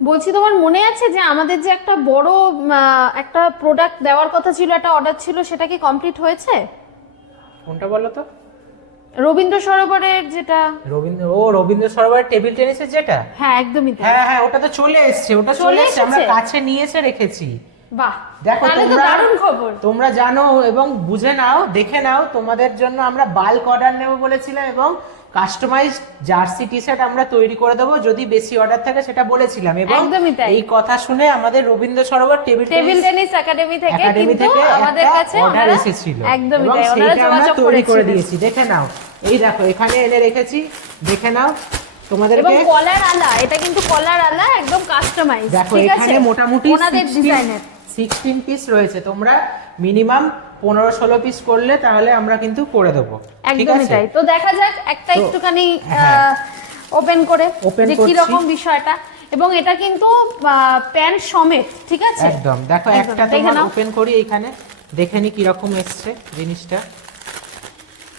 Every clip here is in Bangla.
বলছি তোমার মনে আছে যে আমাদের যে একটা বড় একটা প্রোডাক্ট দেওয়ার কথা ছিল, একটা অর্ডার ছিল, সেটা কি কমপ্লিট হয়েছে? কোনটা বলো তো? রবীন্দ্র সরোবরের যেটা। রবীন্দ্র সরোবর টেবিল টেনিসের যেটা? হ্যাঁ একদমই তাই। হ্যাঁ হ্যাঁ, ওটা তো চলে এসেছে, চলে আমরা এসেছে? কাছে নিয়ে এসে রেখেছি। বাহ, দেখো তাহলে তো দারুণ খবর। তোমরা জানো এবং বুঝে নাও, দেখে নাও, তোমাদের জন্য আমরা বাল্ক অর্ডার নেব বলেছিলাম এবং কাস্টমাইজ জার্সি টি শার্ট আমরা তৈরি করে দেবো যদি বেশি অর্ডার থাকে, সেটা বলেছিলাম। এবং একদমই তাই। এই কথা শুনে আমাদের Rabindra Sarobar table tennis academy থেকে কিন্তু আমাদের কাছে অর্ডার এসেছিল একদমই এবং তাই, সেটা ওনারা আমরা যোগাযোগ তৈরি করে করেছিলেন। দিয়েছি। দেখে নাও, এই দেখো এখানে এনে রেখেছি, দেখে নাও তোমাদেরকে। এবং কলার আলা, এটা কিন্তু কলার আলা একদম কাস্টমাইজ। দেখো এখানে মোটামুটি ওনাদের ডিজাইনের 16 পিস রয়েছে। তোমরা মিনিমাম 15-16 পিস করলে তাহলে আমরা কিন্তু করে দেবো। একদমই তাই। তো দেখা যাক একটা একটুখানি ওপেন করে যে কি রকম বিষয়টা। এবং এটা কিন্তু প্যান্ট সমেত, ঠিক আছে? একদম। দেখো একটা তোমার ওপেন করি, এইখানে দেখে নি কি রকম এসছে জিনিসটা।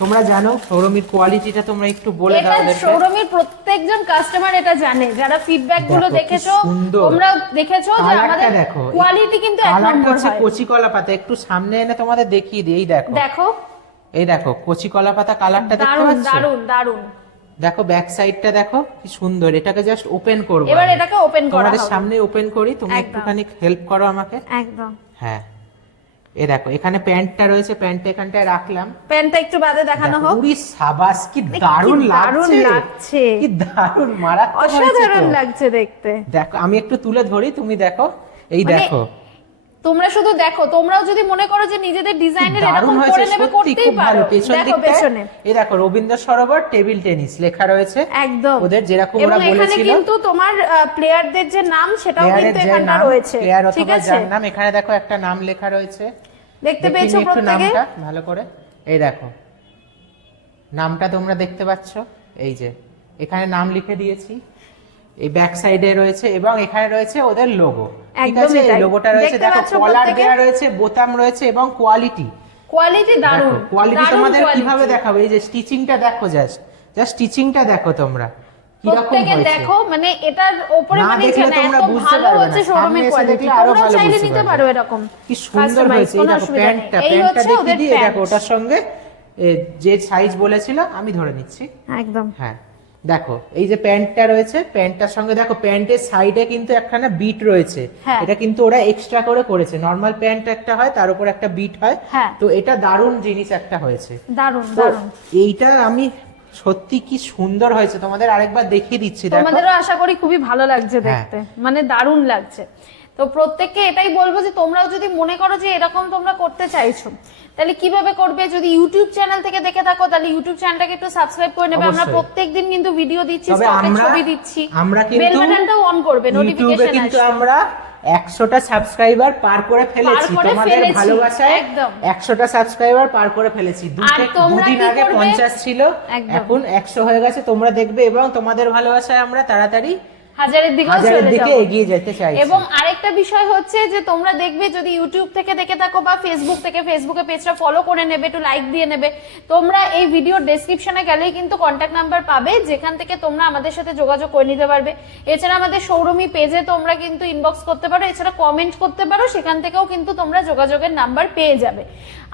তোমরা জানো সৌরমীর কোয়ালিটিটা, তোমরা একটু বলে দাও এটা সৌরমীর প্রত্যেকজন কাস্টমার এটা জানে, যারা ফিডব্যাক গুলো দেখেছো, তোমরা দেখেছো যে আমাদের কোয়ালিটি কিন্তু এক নম্বর হয়। কচি কলা পাতা একটু সামনে এনে তোমাদের দেখিয়ে দিই। এই দেখো, এই দেখো কচি কলা পাতা কালারটা দেখতে পাচ্ছ? দারুন দারুন। দেখো ব্যাক সাইডটা দেখো কি সুন্দর। এটাকে জাস্ট ওপেন করব। এবার এটাকে ওপেন করা হবে। তোমাদের সামনে ওপেন করি, তুমি একটুখানি হেল্প করো আমাকে। একদম। হ্যাঁ, এই দেখো এখানে প্যান্টটা রয়েছে, প্যান্টটা এখানটায় রাখলাম। প্যান্টটা একটু বাদে দেখানো হোক। পুরি সাবাস, কি দারুণ লাগছে, কি দারুণ, মারাত্মক অসাধারণ লাগছে দেখতে। দেখো আমি একটু তুলে ধরি, তুমি দেখো। এই দেখো, তোমরা শুধু দেখো, তোমরাও যদি মনে করো যে নিজেদের ডিজাইনের এরকম করে নেবে, করতেই পারো। দেখো পেছনে, এই দেখো রবীন্দ্র সরোবর টেবিল টেনিস লেখা রয়েছে একদম ওদের যেরকম ওরা বলেছিল। এখানে কিন্তু তোমার প্লেয়ারদের যে নাম সেটাও কিন্তু এখানটা রয়েছে, ঠিক আছে? যার নাম এখানে দেখো একটা নাম লেখা রয়েছে, দেখতে পেয়েছো প্রত্যেককে? নামটা ভালো করে এই দেখো, নামটা তোমরা দেখতে পাচ্ছ, এই যে এখানে নাম লিখে দিয়েছি। এই ব্যাক সাইডে রয়েছে এবং এখানে রয়েছে ওদের লোগো, ঠিক আছে? এই লোগোটা রয়েছে, দেখো কলার দেয়া রয়েছে, বোতাম রয়েছে এবং কোয়ালিটি দারুণ। কোয়ালিটি তোমাদের কিভাবে দেখাবো, এই যে স্টিচিংটা দেখো, জাস্ট স্টিচিংটা দেখো তোমরা কি রকম হয়েছে। দেখো মানে এটার উপরে মানে তোমরা এত বুঝতে ভালো পারবে হচ্ছে না, শোরুমের কোয়ালিটি, তোমরা চাইলে নিতে পারো এরকম। কি সুন্দর হয়েছে। এই দেখো প্যান্টটা দেখি দিই, দেখো ওটার সঙ্গে যে সাইজ বলেছিল আমি ধরে নিচ্ছি একদম। হ্যাঁ দেখো এই যে প্যান্টটা রয়েছে, প্যান্টটার সঙ্গে দেখো প্যান্টের সাইডে কিন্তু একখানা বিট রয়েছে। এটা কিন্তু ওরা এক্সট্রা করে করেছে। নরমাল প্যান্ট একটা হয়, তার উপর একটা বিট হয়। তো এটা দারুণ জিনিস একটা হয়েছে, দারুণ দারুণ। এইটা আমি সত্যি কি সুন্দর হয়েছে, তোমাদের আরেকবার দেখিয়ে দিচ্ছি। দেখো তোমাদেরও আশা করি খুবই ভালো লাগছে দেখতে, মানে দারুণ লাগছে। তো প্রত্যেককে এটাই বলবো যে তোমরাও যদি মনে করো যে এরকম তোমরা করতে চাইছো, তাহলে কিভাবে করবে? যদি ইউটিউব চ্যানেল থেকে দেখে থাকো তাহলে ইউটিউব চ্যানেলটাকে একটু সাবস্ক্রাইব করে নেবে। আমরা প্রত্যেকদিন কিন্তু ভিডিও দিচ্ছি, স্টকের ছবি দিচ্ছি, আমরা কিন্তু বেল বাটনটাও অন করবে, নোটিফিকেশন আসবে। কিন্তু আমরা 100টা সাবস্ক্রাইবার পার করে ফেলেছি, তোমাদের ভালোবাসায় 100টা সাবস্ক্রাইবার পার করে ফেলেছি। দুদিন আগে 50 ছিল, এখন 100 হয়ে গেছে। তোমরা দেখবে এবং তোমাদের ভালোবাসায় আমরা তাড়াতাড়ি হাজারের দিকে এগিয়ে যেতে চাই। এবং আরেকটা বিষয় হচ্ছে যে তোমরা দেখবে যদি ইউটিউব থেকে দেখে থাকো বা ফেসবুক থেকে, ফেসবুকে পেজটা ফলো করে নেবে, একটু লাইক দিয়ে নেবে। তোমরা এই ভিডিওর ডেসক্রিপশনে গেলেই কিন্তু কন্ট্যাক্ট নাম্বার পাবে, যেখান থেকে তোমরা আমাদের সাথে যোগাযোগ করে নিতে পারবে। এছাড়া আমাদের সৌরমী পেজে তোমরা কিন্তু ইনবক্স করতে পারো, এছাড়া কমেন্ট করতে পারো, সেখান থেকেও কিন্তু তোমরা যোগাযোগের নাম্বার পেয়ে যাবে।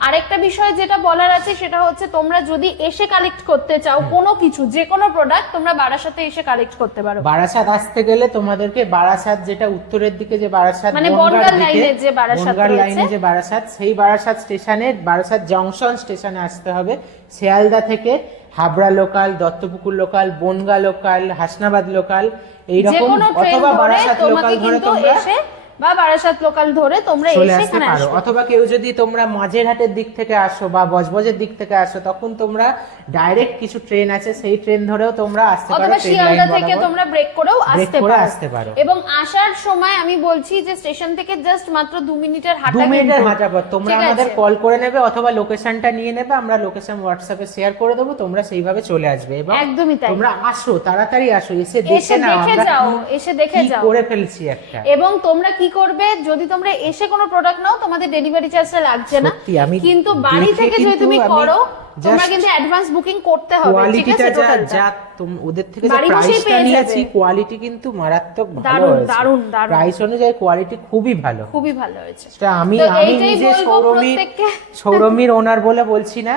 আরেকটা বিষয় যেটা বলার আছে সেটা হচ্ছে তোমরা যদি এসে কালেক্ট করতে চাও কোনো কিছু, যে কোনো প্রোডাক্ট, তোমরা বারাসাতে এসে কালেক্ট করতে পারো। বারাসাত আসতে গেলে তোমাদেরকে বারাসাত যেটা উত্তরের দিকে যে বারাসাত, মানে বনগাঁ লাইনের যে বারাসাত রয়েছে, সেই বারাসাত স্টেশনে, বারাসাত জংশন স্টেশনে আসতে হবে। শিয়ালদা থেকে Habra local, Duttapukur local, Bongaon local, Hasnabad local, এইরকম, অথবা বারাসাত লোকাল ধরে তোমরা বা বারাসাত লোকাল ধরে তোমরা এসে এখানে আসো। অথবা কেউ যদি তোমরা মাঝেরহাটের দিক থেকে আসো বা বজবজের দিক থেকে আসো, তখন তোমরা ডাইরেক্ট কিছু ট্রেন আছে, সেই ট্রেন ধরেও তোমরা আসতে পারো। অথবা শিয়ালদা থেকে তোমরা ব্রেক করেও আসতে পারো। এবং আসার সময় আমি বলছি যে স্টেশন থেকে জাস্ট মাত্র 2 মিনিটের হাঁটা, 2 মিনিটের হাঁটা পথ। তোমরা আমাদের কল করে নেবে অথবা লোকেশনটা নিয়ে নেবে, আমরা লোকেশন হোয়াটসঅ্যাপে শেয়ার করে দেবো, তোমরা সেইভাবে চলে আসবে। এবং একদমই তাই, তোমরা আসো, তাড়াতাড়ি আসো, এসে দেখে নাও এসে দেখে যাও করে ফেলছি একটা। এবং তোমরা কি করবে, যদি তোমরা এসে কোনো প্রোডাক্ট নাও তোমাদের ডেলিভারি চার্জটা লাগছে না, সত্যি আমি কিন্তু বাড়ি থেকে যদি তুমি করো তোমরা কিন্তু অ্যাডভান্স বুকিং করতে হবে, ঠিক আছে? যা ওদের থেকে যে প্রাইসটা নিয়েছি কোয়ালিটি কিন্তু মারাত্মক ভালো হয়েছে, দারুণ দারুণ প্রাইস অনুযায়ী কোয়ালিটি খুবই ভালো হয়েছে। আমি নিজে সৌরমীর ওনার বলে বলছি না,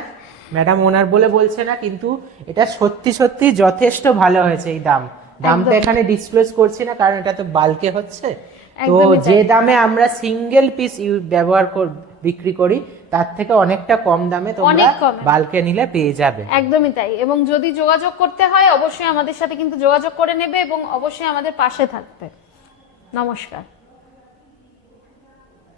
ম্যাডাম ওনার বলে বলছে না, কিন্তু এটা সত্যি সত্যি যথেষ্ট ভালো হয়েছে। এই দামটা এখানে ডিসক্লোজ করছি না কারণ এটা তো বাল্কে হচ্ছে, তো যে দামে আমরা সিঙ্গেল পিস বিক্রি করি তার থেকে অনেকটা কম দামে তোমরা বাল্কে নিলে পেয়ে যাবে। একদমই তাই। এবং যদি যোগাযোগ করতে হয় অবশ্যই আমাদের সাথে কিন্তু যোগাযোগ করে নেবে এবং অবশ্যই আমাদের পাশে থাকবে। নমস্কার।